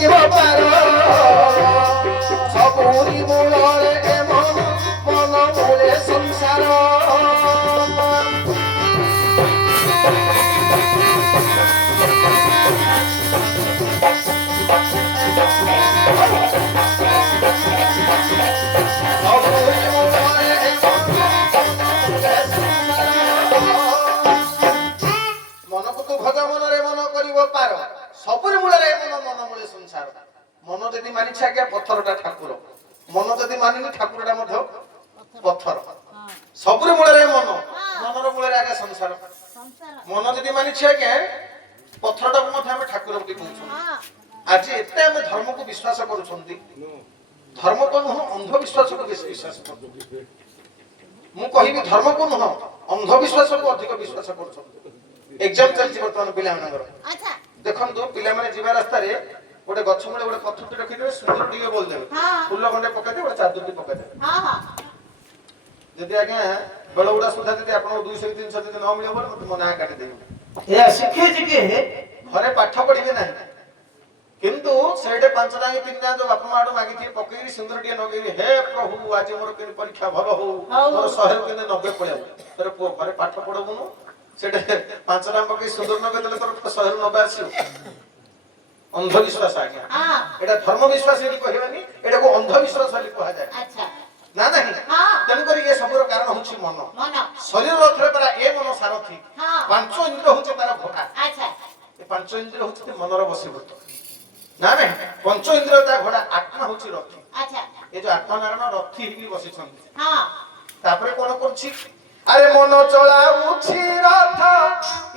থাকিব পার সবুরি মূলরে এমন মন মূলে সংসার सबुरी मूल मन मूले संसार मन जदि मानी आज्ञा पत्थरटा ठाकुर मन जदि मानिनी ठाकुरटा पत्थर सबुरी मूल मन मनर मूल आगे संसार मन जदि मानी आज्ञा पत्थरटा आम ठाकुर भी कहूँ आज एत आम धर्म को विश्वास कर धर्म को नुह अंधविश्वास को बेस विश्वास कर धर्म को नुह अंधविश्वास को अधिक विश्वास कर एग्जाम चलती बर्तमान पिला देखो पिला माने जीवा रास्ता रे गोटे गछ मूले गोटे पत्थर रखी देबे सुंदर टिके बोल देबे फूल खंडे पका देबे चादर टी पका देबे हां हां जदि आज्ञा बेलगुडा सुधा जदि आपण 200 300 जदि न मिले बोल मत मना काटी देबे ए शिखे जिके घरे पाठ पढिबे नाही किंतु सेडे पांच डांगी तीन डांग जो बाप माडो मागी थी पकेरी सुंदर टिके नगेरी हे प्रभु आज मोर केन परीक्षा भलो हो मोर 100 केन 90 पळेबो तोर घरे पाठ पढबुनु सेडे पांच डांग पके सुंदर नगे देले तोर 100 90 आसी अंधविश्वास आज्ञा एटा धर्म विश्वास यदि कहबानी एटा को अंधविश्वास वाली कहा जाय अच्छा ना नहीं तन करी ये सबरो कारण होछि मन शरीर रथरे परा ए मन सारथी पांच इंद्र होछि तार घोड़ा अच्छा ए पांच इंद्र होछि मनर बसीभूत ना नहीं पंच इंद्र ता घोड़ा आत्मा होछि रथी अच्छा ए जो आत्मा नारायण रथी ही बसी छथि हां तापरे कोन करछि अरे मन चलाउछि रथ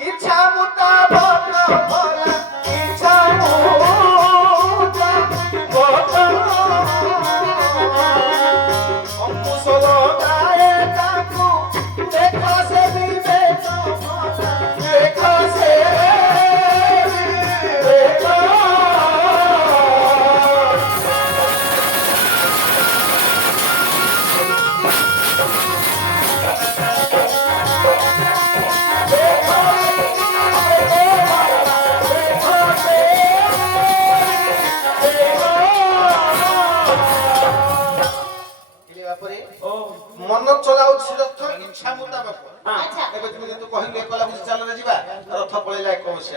इच्छा मुताबक भला इच्छा मन चलाउ रथ इच्छा मुताबक अच्छा एबे तुम जे तू कहिले कला बुझ चल रे जीवा रथ पळेला एक अवश्य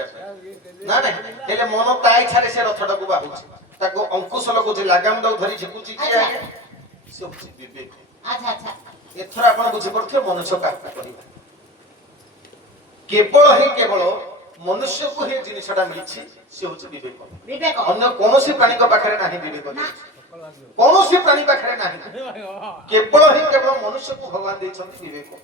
ना नहीं हेले मन ता इच्छा रे से रथटा को बाहुची ताको अंकुश लगो जे लगाम दउ धरि झिकुची कि आगे से विवेक अच्छा अच्छा एथरा आपण बुझि पड़थे मनुष्य का करिबा केवल मनुष्य को हे जिनिसटा मिलछि से होछि विवेक विवेक अन्य कोनोसी प्राणी को पाखरे नाही विवेक कौन सी प्राणी पाखरे नहीं केवल मनुष्य को भगवान देछंती विवेक।